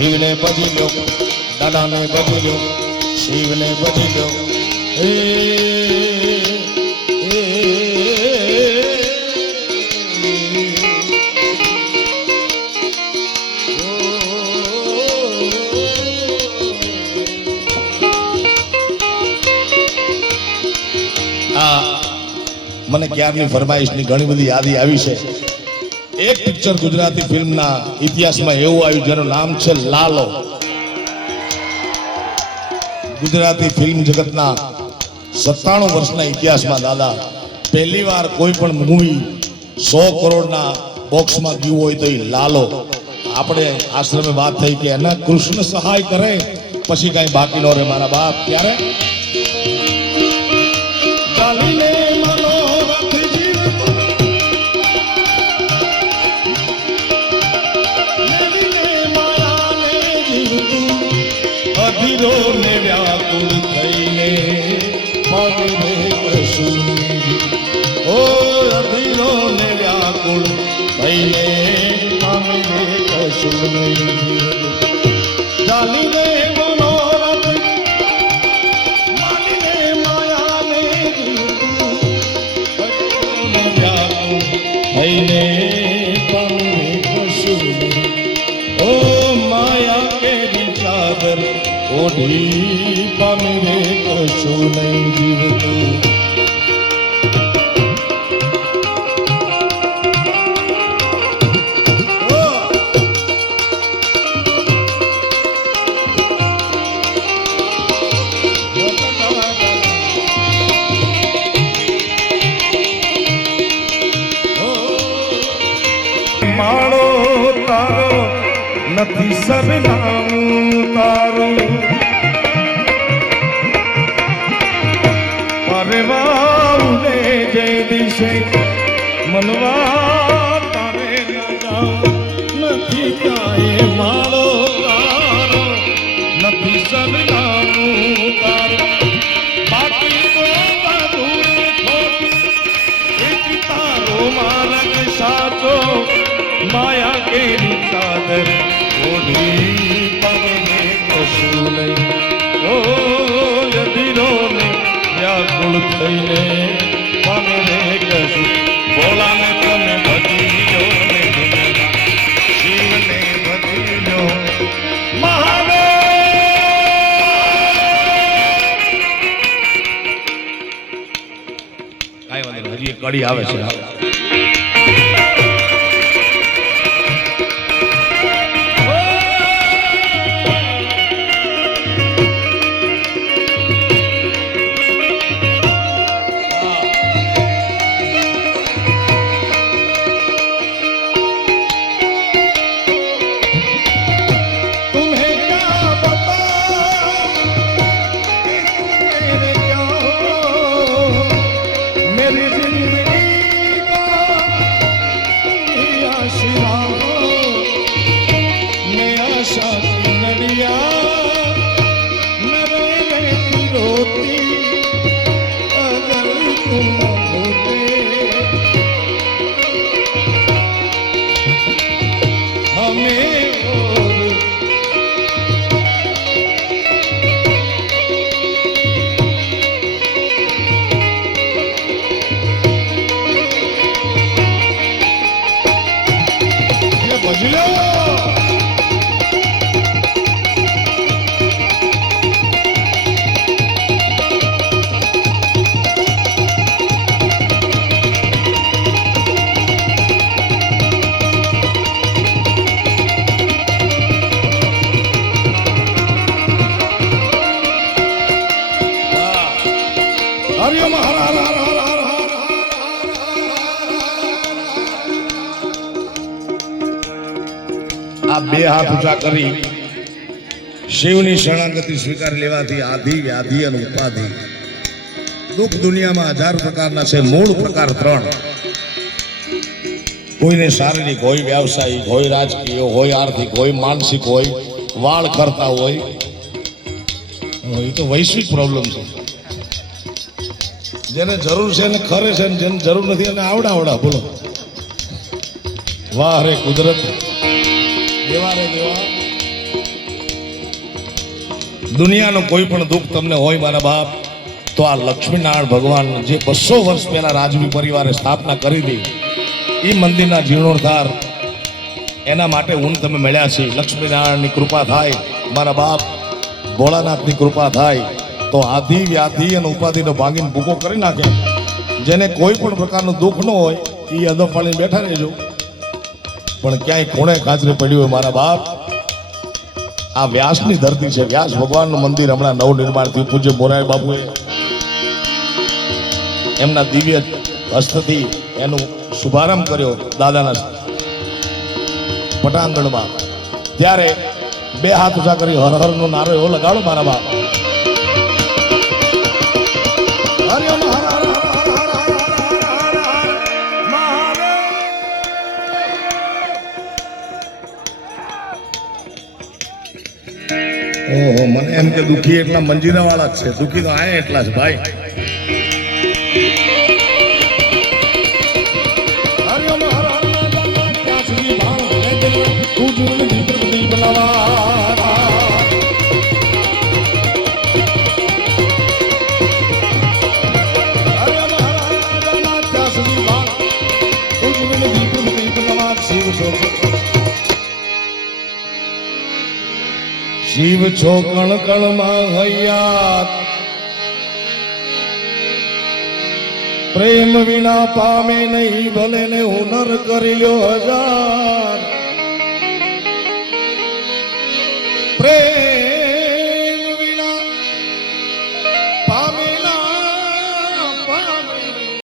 શિવને ભજી લો, દાદાને ભજી લો, શિવને ભજી લો. મને ક્યારની ફરમાઈશની ઘણી બધી યાદી આવી છે. એક પિક્ચર ગુજરાતી ફિલ્મના ઇતિહાસમાં એવું આવ્યું જેનું નામ છે લાલો. ગુજરાતી ફિલ્મ જગતના 97 વર્ષના ઇતિહાસમાં દાદા પહેલી વાર કોઈ પણ મૂવી 100 કરોડના બોક્સમાં ગયું હોય તો એ લાલો. આપણે આશ્રમે વાત થઈ કે એના કૃષ્ણ સહાય કરે પછી કઈ બાકી ન રહે મારા બાપ. ત્યારે અધીરો ને વ્યાકુળ થઈને પામે કશું, ઓ અધીરો ને વ્યાકુળ થઈને પામે કશું નહીં. ચાલીને મનોરથ માલીને માયાને વ્યાકુળ થઈને પામે કશું નહીં. ઓ માયા કેરી ચાદર ઓઢી પામે કશું નહીં જીવતું. માળો તારો નથી સરનામું તારું, પરવાઉને જે દિશે મનવા તારે ન જાઉં. નથી કાંઈ માળો તારો નથી સરનામું તારું, બાકી તો બધું ખોટું. એક તારો માર્ગ સાચો માયા કેરી ચાદર ઓઢી પામે કશું નહીં. ઓ અધીરો ને વ્યાકુળ થઈને પામે કશું. ભોળાને તમે ભજી લો ને શિવને ભજી લો મહાદેવ. કાંઈ વાંધો નહીં, હજી એક કડી આવે છે. આ બે હાથ ઊંચા કરી શિવની શરણાગતિ સ્વીકારી લેવાથી આધિ વ્યાધિ અને ઉપાધિ દુઃખ દુનિયામાં 1000 પ્રકારના છે. મૂળ પ્રકાર 3. કોઈને શારીરિક હોય, વ્યવસાયિક હોય, રાજકીય હોય, આર્થિક હોય, માનસિક હોય, વાળ કરતા હોય. એ તો વૈશ્વિક પ્રોબ્લેમ છે. જેને જરૂર છે એને ખરે છે, જેને જરૂર નથી એને આવડા. બોલો વાહ રે કુદરત, દેવા રે દેવા. દુનિયાનું કોઈ પણ દુઃખ તમને હોય મારા બાપ, તો આ લક્ષ્મીનારાયણ ભગવાન જે 200 વર્ષ પહેલા રાજવી પરિવારે સ્થાપના કરી હતી, એ મંદિરના જીર્ણોદ્ધાર એના માટે હું તમે મળ્યા છે. લક્ષ્મીનારાયણની કૃપા થાય મારા બાપ, ભોળાનાથની કૃપા થાય તો આધિ વ્યાધિ અને ઉપાધિનો ભાગીને ભૂકો કરી નાખે. જેને કોઈ પણ પ્રકારનું દુઃખ ન હોય એ અદબ પાડીને બેઠા રહેજો. પણ ક્યાંય ખૂણે કાચરે પડ્યું હોય મારા બાપ, આ વ્યાસની ધરતી છે. વ્યાસ ભગવાનનું મંદિર હમણાં નવનિર્માણ થયું. પૂજ્ય મોરારી બાપુએ એમના દિવ્ય હસ્તથી એનું શુભારંભ કર્યો દાદાના પટાંગણમાં. ત્યારે 2 હાથ ઊંચા કરી હર હર નો નારો એવો લગાડો મારા બાપ. હરિ ઓમ હર હર હર હર હર હર હર મહાદેવ. ઓહો, મને એમ કે દુખી એટલા મંજીરા વાળા જ છે. દુખી તો આયા એટલા જ ભાઈ. શિવ છો કણ કણ માં હૈયાત, પ્રેમ વિના પામે નહીં ભલે ને હુનર કરી લ્યો 1000. પ્રેમ